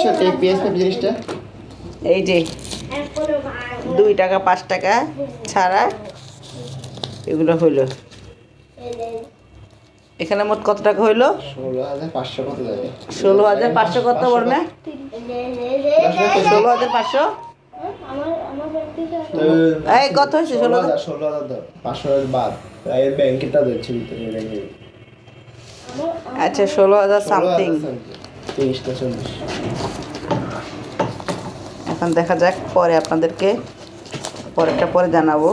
এই পেঁয়াজ পেঁপে জিনিসটা এই যে 2 টাকা 5 টাকা ছাড়া এগুলো হইলো। এখানে মোট কত টাকা হইলো? 16,500 কত যাবে? 16,500 কত বলবে? 16,500। এই কত হয়েছে? 16,500 বাদ এর ব্যাংকেটা দিচ্ছে ভিতরে। আচ্ছা 16,000 সামথিং। 30টা 40। এখন দেখা যাক, পরে আপনাদেরকে পরেরটা পরে জানাবো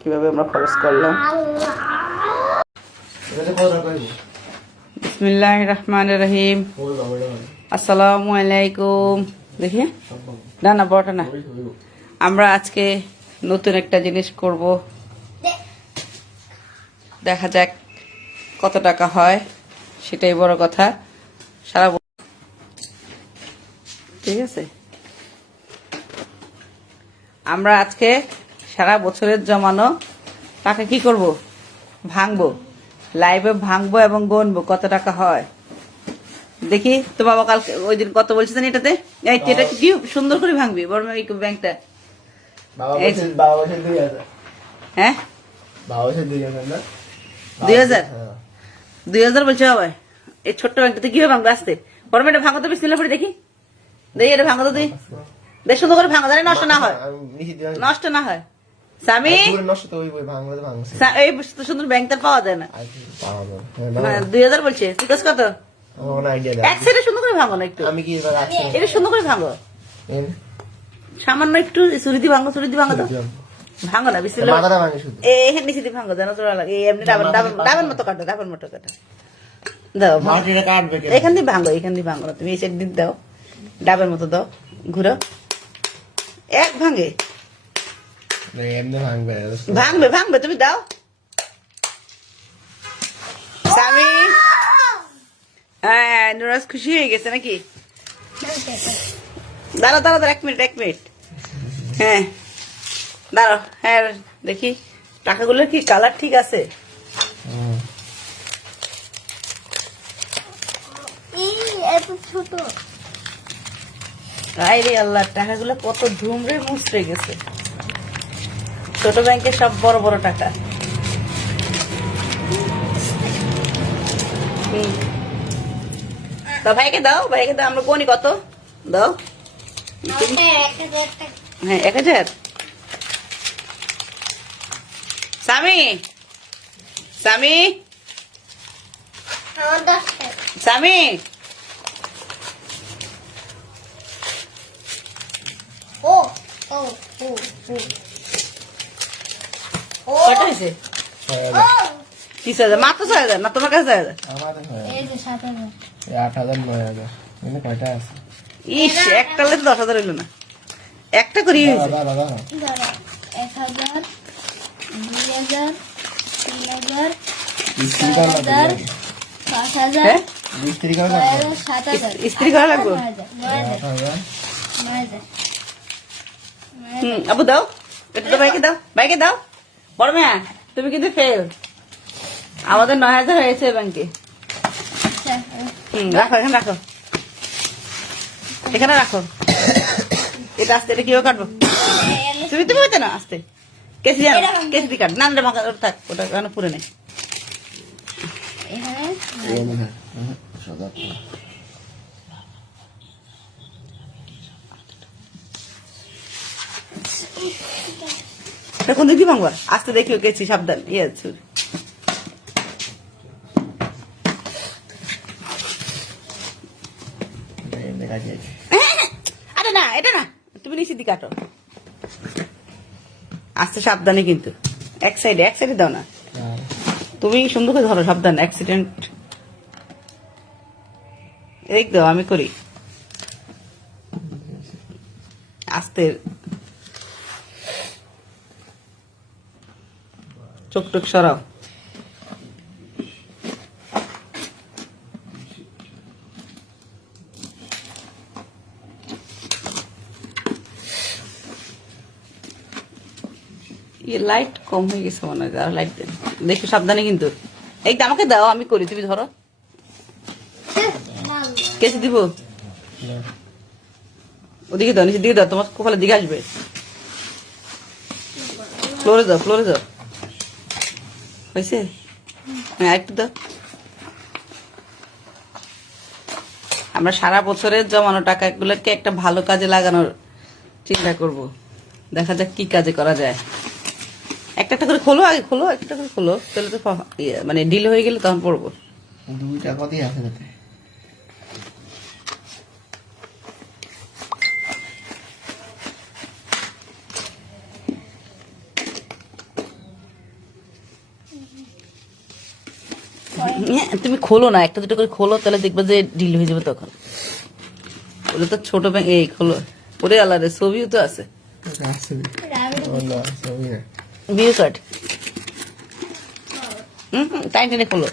কিভাবে আমরা খরচ করলাম। বিসমিল্লাহির রহমানির রহিম। আসসালামু আলাইকুম। দেখি না না বড়টা না, আমরা আজকে নতুন একটা জিনিস করব, দেখা যাক কত টাকা হয়, সেটাই বড় কথা। সারা ঠিক আছে, আমরা আজকে সারা বছরের জমানো টাকা কি করব, ভাঙবো, লাইভে ভাঙবো এবং গণবো কত টাকা হয়। দেখি তো বাবা কালকে ওই দিন কত বলছেন এটাতে, এটা কি সুন্দর করে ভাঙবি বড় এই ব্যাংকটা। হ্যাঁ 2,000 বলছে বাবা, এই ছোট্ট ব্যাংকটাতে কিভাবে ভাঙবে? আসতে বড় মেয়েটা ভাঙো তো, বিসমিল্লাহ পড়ে দেখি, দেখি এটা ভাঙো তো তুই, বেশ সুন্দর করে ভাঙো, জানি নষ্ট না হয়, নষ্ট না হয়। স্বামী এই সুন্দর ব্যাংক তার পাওয়া যায় না। 2,000 বলছে, ঠিক আছে কত? এক সাইডে সুন্দর করে ভাঙো না একটু, এটা সুন্দর করে ভাঙো, সামান্য একটু ছুরি দিয়ে ভাঙো, ছুরি দিয়ে ভাঙো তো, ভাঙো না বিসমিল্লাহ, এই নিচে দিয়ে ভাঙো, যেন তোরা লাগে এমনি ডাবের মতো কাটো, ডাবের মতো কাটো দাও, এখান দিয়ে ভাঙো, এখান দিয়ে ভাঙো না তুমি, এই সাইড দিয়ে দাও, ডাবের মতো দাও, ঘুরো, এক ভাঙে ভাঙবে ভাঙবে, তুমি দাও স্বামী। হ্যাঁ নুরাজ খুশি হয়ে গেছে নাকি? দাঁড়াও দাঁড়াও দাঁড়াও, 1 মিনিট 1 মিনিট, হ্যাঁ দাঁড়াও, হ্যাঁ দেখি টাকাগুলোর কি কালার ঠিক আছে? ছোট আরে আল্লাহ, টাকাগুলো কত ধুমরে মুচড়ে গেছে। ছোট ব্যাংকে সব বড় বড় টাকা। দাও ভাইকে দাও, ভাইকে দাও, আমরা কোনি কত দাও। হ্যাঁ 1,000। স্বামী স্বামী স্বামী কত হয়েছে? 30,000 মাত্র 6,000 না তোমার কাছে 6,000? 8,000 9,000 কয়টা আছে? ইস একটা হলে 10,000 হইলো না, একটা করি 1,000 2,000 3,000 4,000 5,000 স্ত্রী 7,000 স্ত্রী করা লাগবো। আবু দাও, এটা তো ভাইকে দাও, ভাইকে দাও। বড় মেয়া তুমি কিন্তু ফেল, আমাদের 9,000 হয়েছে ব্যাংকে। রাখো এখানে, রাখো এখানে রাখো, এটা আস্তে, এটা কিভাবে কাটবো তুমি, তুমি হইতে না আস্তে, কেসি জানো, কেসি দিয়ে কাট, না না ভাঙা থাক, ওটা কেন পুরে নেই। কোন দিকে ভাঙবা? আস্তে দেখিও, কেছি সাবধান, ইয়ে ছুরি। আরে না এটা না, তুমি নিচে দিকে কাটো, আস্তে সাবধানে কিন্তু, এক সাইডে দাও না, তুমি সুন্দর করে ধরো, সাবধান অ্যাক্সিডেন্ট। দেখ দাও, আমি করি আস্তে, চোখ টোক সরাও। লাইট কম হয়ে গেছে মনে হয়, আর লাইট দেন, দেখো সাবধানে কিন্তু, এই আমাকে দাও, আমি করি, তুমি ধরো। কেসে দিব ওদিকে দাও, নিচের দিকে দাও, তোমার কপালের দিকে আসবে। ফ্লোরে দাও, ফ্লোরে দাও। হয়েছে? হ্যাঁ, একটু দাও। আমরা সারা বছরের জমানো টাকাগুলোকে একটা ভালো কাজে লাগানোর চিন্তা করব। দেখা যাক কি কাজে করা যায়। একটা একটা করে খোলো, আগে খোলো, একটা করে খোলো, তাহলে তো মানে ডিল হয়ে গেলে তখন পড়বো। 2 টাকা দিয়ে আছে তাতে। হ্যাঁ, তুমি খোলো না, একটা দুটো করে খোলো, তাহলে দেখবে যে ডিল হয়ে যাবে তখন। ওটা তো ছোট ব্যাংক। এই খোলো, ওরে আলাদা ছবিও তো আছে, আছে বলো আছে ওই না। বিয়ে কার্ড। টাইম টেনে খোলো,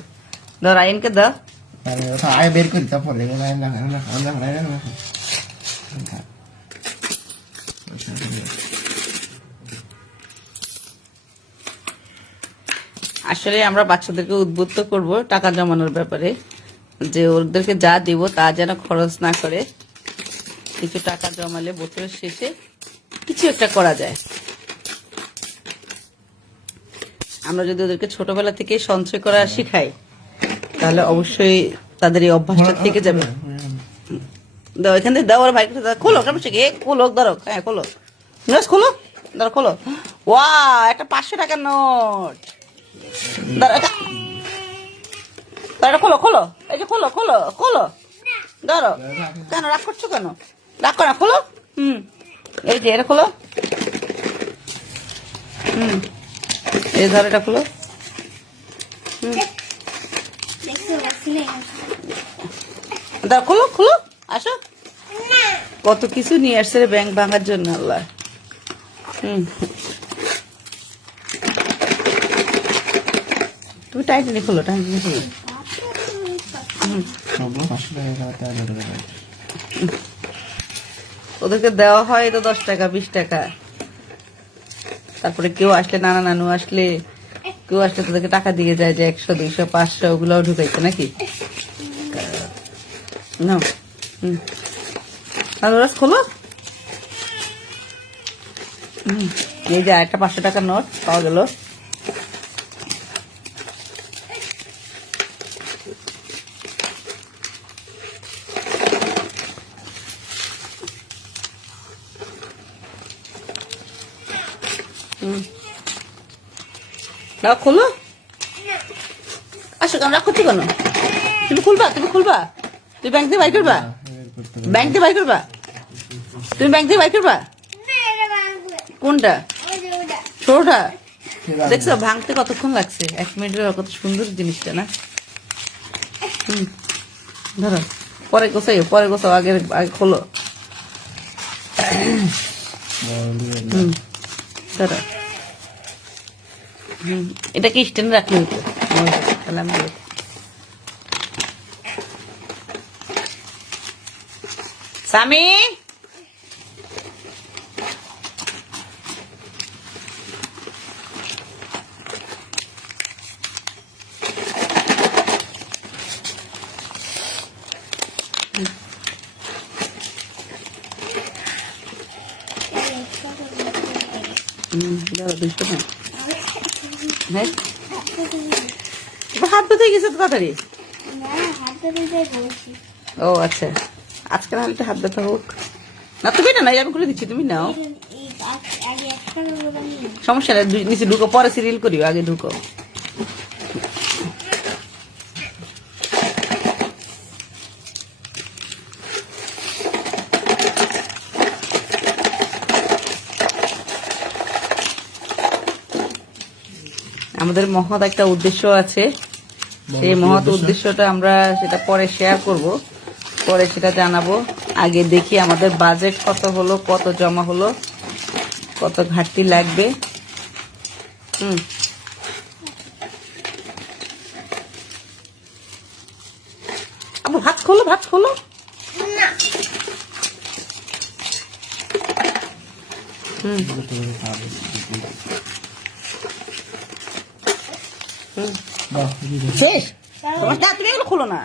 ধর আইনকে দাও। আরে ওটা আয় বের করি তারপর লেগে না না না আমরা না না। আসলে আমরা বাচ্চাদেরকে উদ্বুদ্ধ করব টাকা জমানোর ব্যাপারে, যে ওদেরকে যা দিব তা যেন খরচ না করে, কিছু টাকা জমালে বছরের শেষে কিছু একটা করা যায়। আমরা যদি ওদেরকে ছোটবেলা থেকে সঞ্চয় করা শিখাই, তাহলে অবশ্যই তাদের এই অভ্যাসটা থেকে যাবে। দাও, এখান থেকে দাও, ওর ভাই খোলো, কেমন শিখে খোলো, ধরো, হ্যাঁ খোলো, খোলো, ধরো খোলো। ওয়া, একটা 500 টাকার নোট। ধরো এটা, খোলো খোলো, এই যে খোলো খোলো খোলো, ধরো। কেন রাগ করছো, কেন রাগ করো না, খোলো। এই যে এটা খোলো। এই ধর, এটা খোলো। ধর, খোলো খোলো, আসো। কত কিছু নিয়ে আসছে রে ব্যাংক ভাঙার জন্য, আল্লাহ। তুমি টাইট খোলো, টাইট খোলো। ওদেরকে দেওয়া হয় তো 10 টাকা 20 টাকা। তারপরে কেউ আসলে, নানা নানু আসলে, কেউ আসলে তাদেরকে টাকা দিয়ে যায়, যে 100 200 500 ওগুলোও ঢুকাইছে নাকি। না, খোলো। এই যে একটা 500 টাকার নোট পাওয়া গেল। খোলো, আসো, কেন রাগ করছো কেন? তুমি খুলবা, তুমি খুলবা, তুমি ব্যাংক দিয়ে বাই করবা, ব্যাংক দিয়ে বাই করবা, তুমি ব্যাংক দিয়ে বাই করবা। কোনটা? ছোটটা? দেখছো ভাঙতে কতক্ষণ লাগছে, 1 মিনিটের। কত সুন্দর জিনিসটা না। ধরো, পরে গোছাইও, পরে গোছাও, আগে খোলো। ধরো, এটা কি স্ট্যান্ড রাখলে হতো? স্বামী, হাত ধুতে গেছে তো তাড়াতাড়ি। ও আচ্ছা, আজকে নাহলে হাত ব্যথা হোক না। তুমি না, আমি করে দিচ্ছি, তুমি নাও, সমস্যা নেই। নিচে ঢুকো, পরে সিরিয়াল করিও, আগে ঢুকো। আমাদের মহৎ একটা উদ্দেশ্য আছে, সেই মহৎ উদ্দেশ্যটা আমরা সেটা পরে শেয়ার করব, পরে সেটা জানাবো। আগে দেখি আমাদের বাজেট কত হলো, কত জমা হলো, কত ঘাটতি লাগবে। আমার ভাত খোলো, ভাত খোলো। শেষ? তুমি এগুলো খোলো না,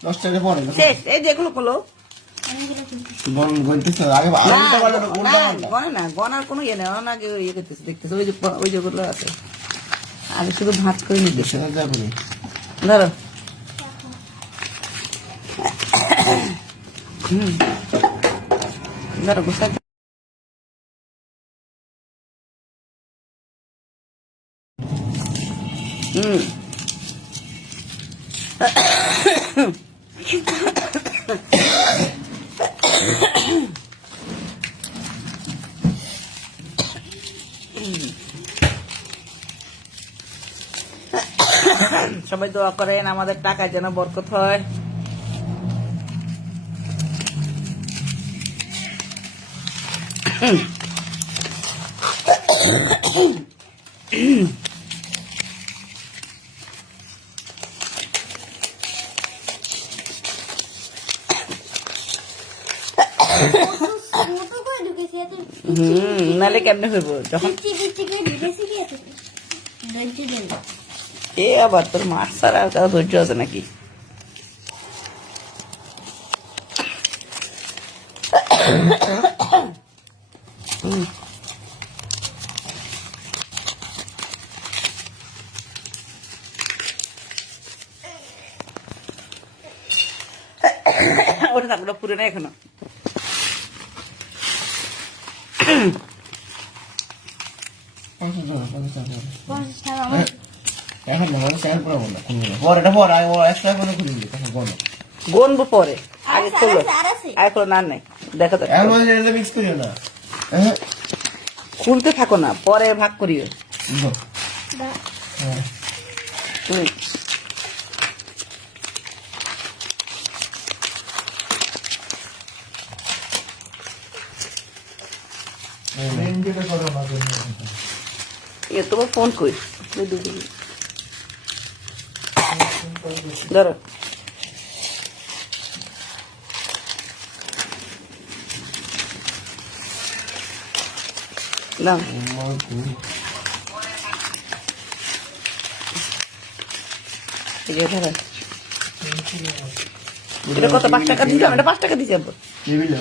10 টাকা পরে শেষ। এই যে এগুলো খোলো, অনেকগুলো কিনতেছি। গন্তিস আগে আলুটা ভালো না কোনটা ভালো? গনে না গনার কোনো ইয়ে নেই অন আগে ইয়ে করতেছে দেখতেছে ওই যে ওগুলো আছে আগে শুধু ভাঁজ করে নিতে সেটা যাবে না। ধরো ধরো গুছা সবাই দোয়া করেন আমাদের টাকা যেন বরকত হয়। ছোট করে ঢুকেছি, এত নালে কেমনে হইব যখন পিচ্ছি পিচ্ছি করে ঢুকেছি কি এত ধৈর্য দেন। এ আবার তোর মাছ ছাড়া তাও ধৈর্য আছে নাকি? ওটা থাকলো পুরো না এখনো পঞ্চাশ টাকা আমার এখন না মানে শেয়ার করে বলো পরে এটা পরে আগে ও এক্সট্রা করে খুলে দিই তখন বলো গনবো পরে আগে আছে, খোলো আছে, আর আছে। আগে খোলো না নাই দেখো তো এখন মানে এটা মিক্স করিও না হ্যাঁ খুলতে থাকো না পরে ভাগ করিও দা- হ্যাঁ হুম। এ তোমার ফোন কই ধরো না এই যে ধরো এটা কত 5 টাকা দিলাম এটা 5 টাকা দিয়েছি আব্বু টেবিলে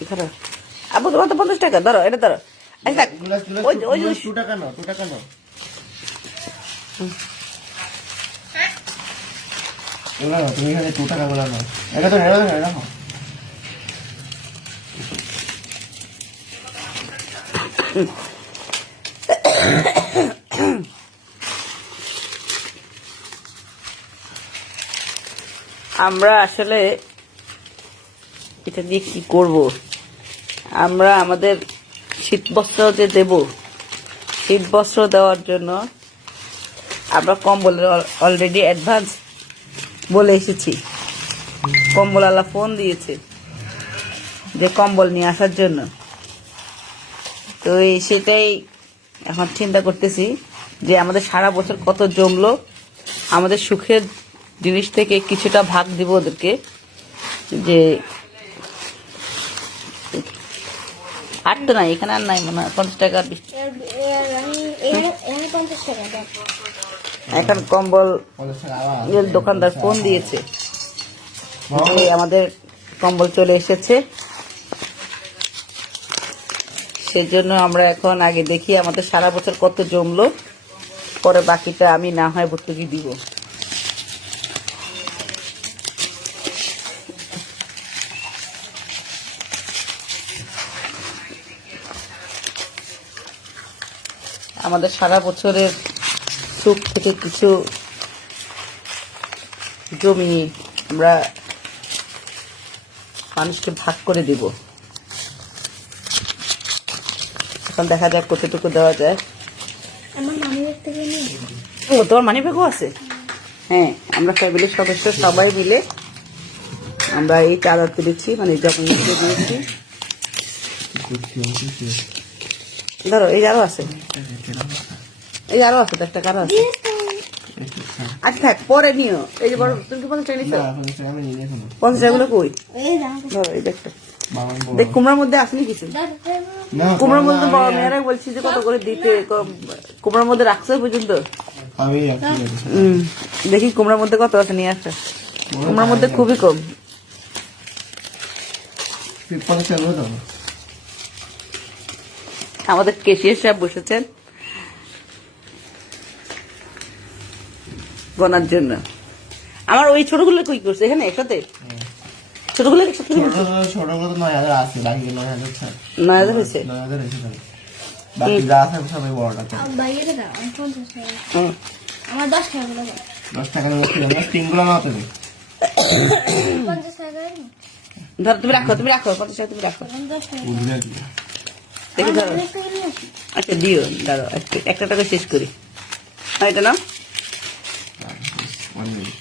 ধরো আব্বু তোমার তো 50 টাকা ধরো এটা ধরো এই থাক গ্লাস ওই ওই গ্লাস 2 টাকা নাও 2 টাকা নাও এগুলো নাও তুমি এখানে 2 টাকা গুলো নাও এটা তো রাখো আমরা আসলে এটা দিয়ে কি করব আমরা আমাদের শীত বস্ত্র যে দেব শীত বস্ত্র দেওয়ার জন্য আমরা কম্বলের অলরেডি অ্যাডভান্স বলে এসেছি কম্বলওয়ালা ফোন দিয়েছে যে কম্বল নিয়ে আসার জন্য তো সেটাই এখন চিন্তা করতেছি যে আমাদের সারা বছর কত জমলো আমাদের সুখের জিনিস থেকে কিছুটা ভাগ দিব ওদেরকে যে আর তো নাই এখানে আর নাই মনে হয় 50 টাকা আমি 50 টাকা দেন। এখন কম্বল 50 টাকা আবার এর দোকানদার ফোন দিয়েছে যে আমাদের কম্বল চলে এসেছে সেজন্য আমরা এখন আগে দেখি আমাদের সারা বছর কত জমলো পরে বাকিটা আমি না হয় ভর্তুকি দিব আমাদের সারা বছরের সুখ থেকে কিছু জমি আমরা মানুষকে ভাগ করে দিব এখন দেখা যাক কতটুকু দেওয়া যায় আমার মামির থেকে নিয়ে ও তোমার মানি ব্যাগও আছে হ্যাঁ আমরা ফ্যামিলির সদস্য সবাই মিলে আমরা এই চাঁদা তুলেছি মানে যখন দিয়েছি ধরো এই আরো আছে এই আরো আছে 10 টাকা আরো আছে আচ্ছা থাক পরে নিও এই যে বড় তুমি কি 50 টাকা নিছো না 50 টাকা আমি নিয়ে এখনো 50 টাকাগুলো কই এই দাম ধরো এই একটা বাবা বড়। দেখ কুমড়ার মধ্যে আসেনি কিছু। না, কুমড়ার মধ্যে আমি- বড় মেয়েরা বলছি যে কত করে দিতে, কুমড়ার মধ্যে রাখছো এই পর্যন্ত। আমি রাখছি, রাখছি। দেখি কুমড়ার মধ্যে কত আছে নিয়ে আসো। কুমড়ার মধ্যে খুবই কম। 50 টাকা করে দাও। আমাদের কেশিয়ার সাহেব বসেছেন গনার জন্য। আমার ওই ছোটগুলো কই করছে এখানে একসাথে, ছোটগুলো একসাথে ছোটগুলো তো 9,000 আছে, বাকি 9,000 ছাড়। 9,000 হয়েছে। 9,000 হয়েছে তাহলে। বাকি যা আছে সবাই বড়টা তো। বাইরে দাও, আমি 50 টাকা। হুম। আমার 10 টাকা করে দাও। 10 টাকা করে ছিল না, তিনগুলো না তো। 50 টাকা করে দাও। ধরো তুমি রাখো, তুমি রাখো 50 টাকা তুমি রাখো। 50 টাকা। বুঝলে কি? দেখি ধরো। অনেক টাকা নিয়ে আসি। আচ্ছা দিও, দাঁড়ো একটা টাকা শেষ করি। আর এটা নাও। 1 minute।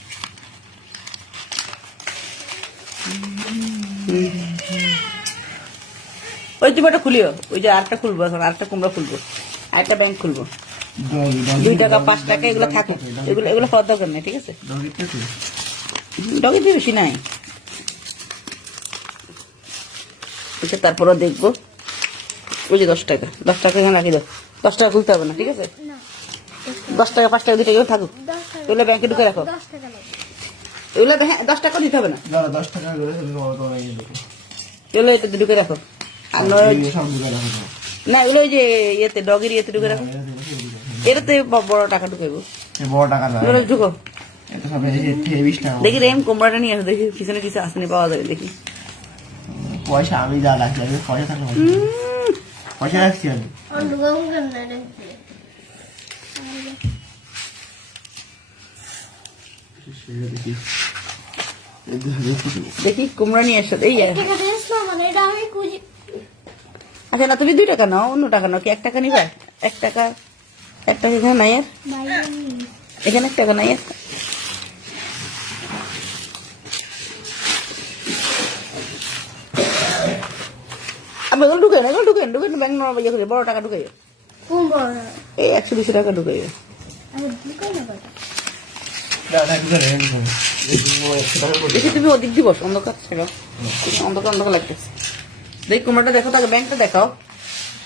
ওই তুমি ওটা খুলিও, ওই যে আরেকটা খুলবো এখন, আরেকটা কুমড়া খুলবো, আরেকটা ব্যাংক খুলবো। ডগি, 2 টাকা 5 টাকা এগুলো থাকে, এগুলো এগুলো খাওয়ার দরকার নেই, ঠিক আছে? ডগি তো কি? ডগে দিয়ে বেশি নাই। আচ্ছা তারপরে দেখবো। ওই যে 10 টাকা, 10 টাকা এখানে রাখি দাও। 10 টাকা খুলতে হবে না, ঠিক আছে? না, 10 টাকা 5 টাকা 2 টাকা থাকুক, 10 টাকা। এগুলো ব্যাংকে ঢুকে রাখো। 10 টাকা লাগবে। এগুলো 10 টাকা দিতে হবে না, দাঁড়া, 10 টাকা করে তুমি তোমার এই দেখো। এগুলো এতে ঢুকে রাখো। আর নয় এই সব দিকে রাখো তো। না, এগুলো ওই যে ইয়েতে ডগের ইয়েতে ঢুকে রাখো। এটাতে বড় টাকা ঢুকাইবো, এই বড় টাকা না। এগুলো ঢুকো। এটা সব এই যে 20 টাকা। দেখি রেম কুমড়াটা নিয়ে আসো, দেখি পিছনে কিছু আসেনি পাওয়া যাবে দেখি। পয়সা আমি যা রাখছি, আমি পয়সা থাকলে পয়সা রাখছি আমি। আর ঢুকাবো কেমনে রে? দেখি। দেখি কুমড়া নিয়ে আসো। এই টাকা দিস না, মানে এটা আমি খুঁজি। আচ্ছা না, তুমি 2 টাকা নাও, অন্য টাকা নাও। কি 1 টাকা নিবে? 1 টাকা, 1 টাকা এখানে নাই আর, বাইরে নিয়ে। এখানে 1 টাকা নাই আর। আমি এগুলো ঢুকে না, এগুলো ঢুকে ব্যাংক নেওয়া ইয়ে করে বড় টাকা ঢুকে। কোন বড়? এই 100-200 টাকা ঢুকে। আমি ঢুকাই না বাবা। দাঁড়া, কি করে রেন করো? দেখি তুমি ওদিক দিয়ে বসো, অন্ধকার ছিল, অন্ধকার অন্ধকার লাগতেছে। দেখি কুমড়াটা দেখো, তাকে ব্যাংকটা দেখাও।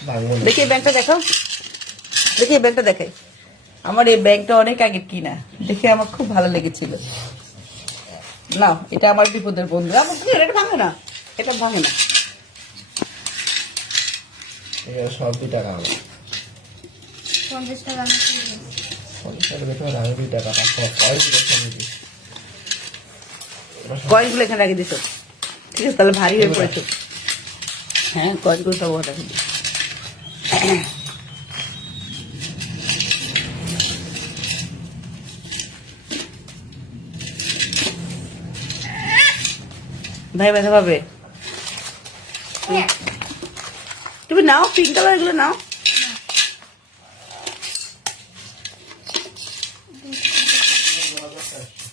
ভাঙবো না। দেখি এই ব্যাংকটা দেখাও, দেখি এই ব্যাংকটা দেখাই। আমার এই ব্যাংকটা অনেক আগে কিনা, দেখে আমার খুব ভালো লেগেছিল। না, এটা আমার বিপদের বন্ধু। আমার এটা ভাঙে না, এটা ভাঙে না। এগুলো সব 2 টাকা আমার। 50 টাকা আমি খুঁজি। 50 টাকা বেতন আর আমি 2 টাকা 500 পয়সা দিচ্ছি আমি। কয়েনগুলো এখানে রেখে দিছো, ঠিক আছে? তাহলে ভারী হয়ে পড়েছো। হ্যাঁ, কয়েনগুলো সব ওটা রেখে দিই। ভাই ব্যথা পাবে। তুমি নাও, পিঙ্ক কালার এগুলো নাও।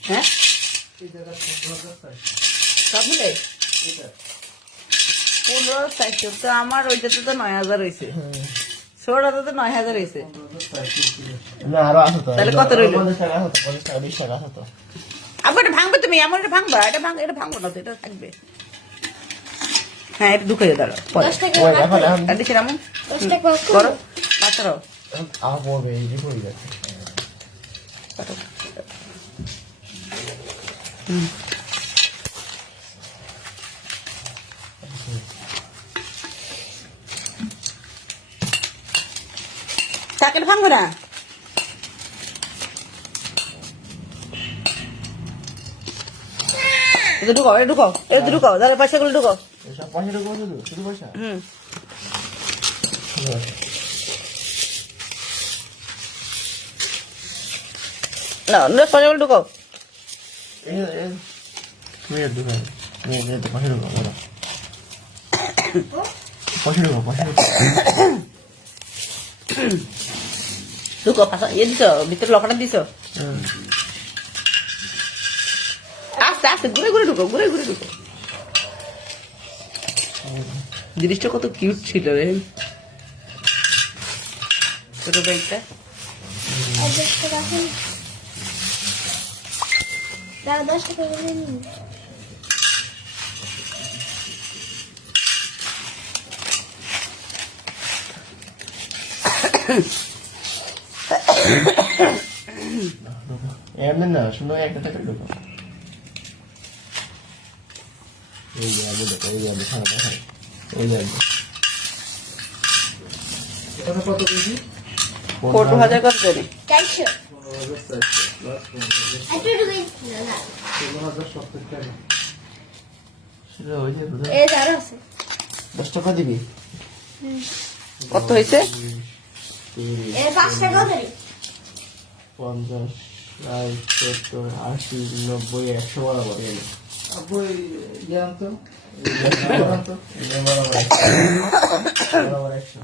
হ্যাঁ সব মিলে 15,400। তো আমার ওইটাতে তো 9,000 হয়েছে, ষোলোটাতে তো 9,000 হয়েছে। না, আরো আছে তো। তাহলে কত রইলো? 50 টাকা আছে তো, 50 টাকা 20 টাকা আছে তো। আবার এটা ভাঙবে তুমি, আমার এটা ভাঙবা, এটা ভাঙবো না তো, এটা থাকবে। হ্যাঁ, এটা ঢুকে দাঁড়াও পরে। 10 টাকা ওই দেখো এখন আর দিচ্ছি রামু, 10 টাকা করো পাঁচটারও আ পড়বে এই যে পড়ে যাচ্ছে। তাকে ভাঙবে না। এটা ঢুকাও, এটা ঢুকাও, এটা ঢুকাও, তাহলে পয়সাগুলো ঢুকাও। সব পয়সা ঢুকবো শুধু, শুধু পয়সা। হুম, না পয়সাগুলো ঢুকাও। তুমি এর ঢুকাও, তুমি এর পয়সা ঢুকাও, বলো। পয়সা ঢুকাও, পয়সা ঢুকাও। ঢুকাও, পাশা ইয়ে দিছ, ভিতরে লকাটা দিছ। আস্তে আস্তে ঘুরে ঘুরে ঢুকো, ঘুরে ঘুরে ঢুকো। জিনিসটা কত কিউট ছিল রে, ছোট ব্যাগটা। 10 টাকা আছে। দাঁড়া, 10 টাকা করে নিন। এমনি না শুনো একটা টাকা ঢুকো ওই যে আমি দেখো ওই আমি খাওয়া খাই ওই যে এখানে কত কেজি? পটল ভাজা কত দেবে? 400 15,400 একটু ঢুকে না না 16,070 টাকা। সেটা ওই যে এই আরো আছে 10 টাকা দিবি কত হয়েছে? 5 টাকা ধরে 50 60 70 80 90 100 বরাবর এলো আপু এই ইয়ে আনতো, আনতো। বরাবর 100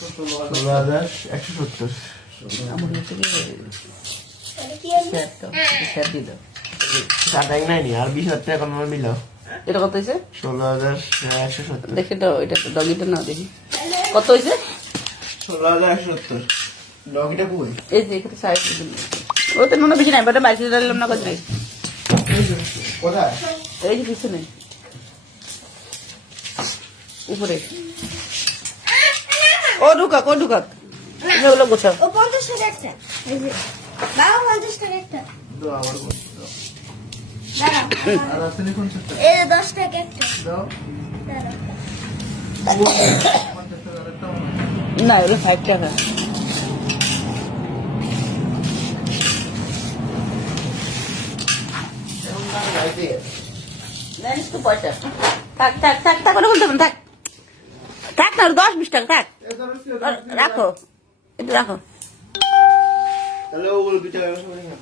16,170 কি আছে টাকা নাই নি আর 20,000 টাকা কোনো মিলাও এটা কত হয়েছে? 16,170 দেখি তো ওইটা ডগিটা না দেখি কত হয়েছে? 16,170 ডগিটা কই এই যে এখানে সাইড ও তো মনে বেশি নাই বাট বাইরে দিলাম না কত কোথায় এই যে পিছনে উপরে ও ঢুকাক ওগুলো গোছাও ও 50 টাকা একটা এই যে বাবা 50 টাকা একটা দাও আমার দাঁড়াও আর আছে নি 50 টাকা? এই যে 10 টাকা একটা দাও। দাঁড়াও 50 টাকা আরেকটা মনে হয়। না এগুলো 5 টাকা জানিস তো পয়সা থাক ওটা বলতে হবে না, থাক না 10-20 টাকা থাক রাখো এটা রাখো তাহলে ওগুলো 2 টাকা করে না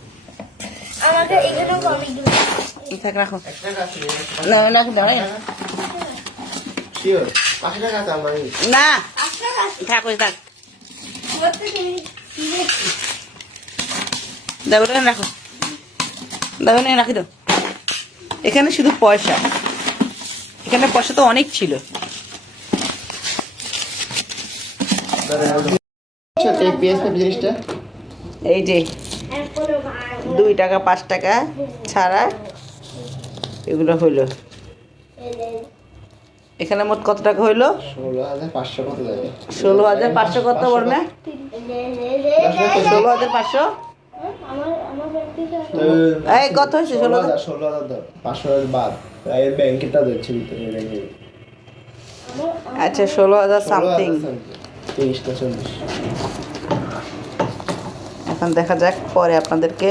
আমাকে এখানেও কমিক দিন থাক রাখো 1 টাকা আছে না রাখো দাঁড়াই শিওর 5 টাকা আছে আমার না 5 টাকা আছে থাক ওই থাক করতে দিবি দেখো রাখো দেখো না রাখি দাও এখানে শুধু পয়সা এখানে পয়সা তো অনেক ছিল আচ্ছা এই পিএসপি জিনিসটা এই যে 2 টাকা 5 টাকা ছাড়া এগুলো হইলো এখানে মোট কত টাকা হইলো 16,500 কত যাবে 16,500 কত বলবে 16,500 আমার ব্যক্তিটা এই কত হয়েছে 16,000 16,000 500 বাদ এর ব্যাংকেটা দিচ্ছে ভিতরে ব্যাংকে আচ্ছা 16,000 সামথিং 23টা 40 এখন দেখা যাক পরে আপনাদেরকে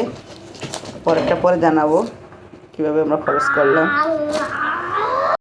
পরেরটা পরে জানাবো কিভাবে আমরা খরচ করলাম আল্লাহ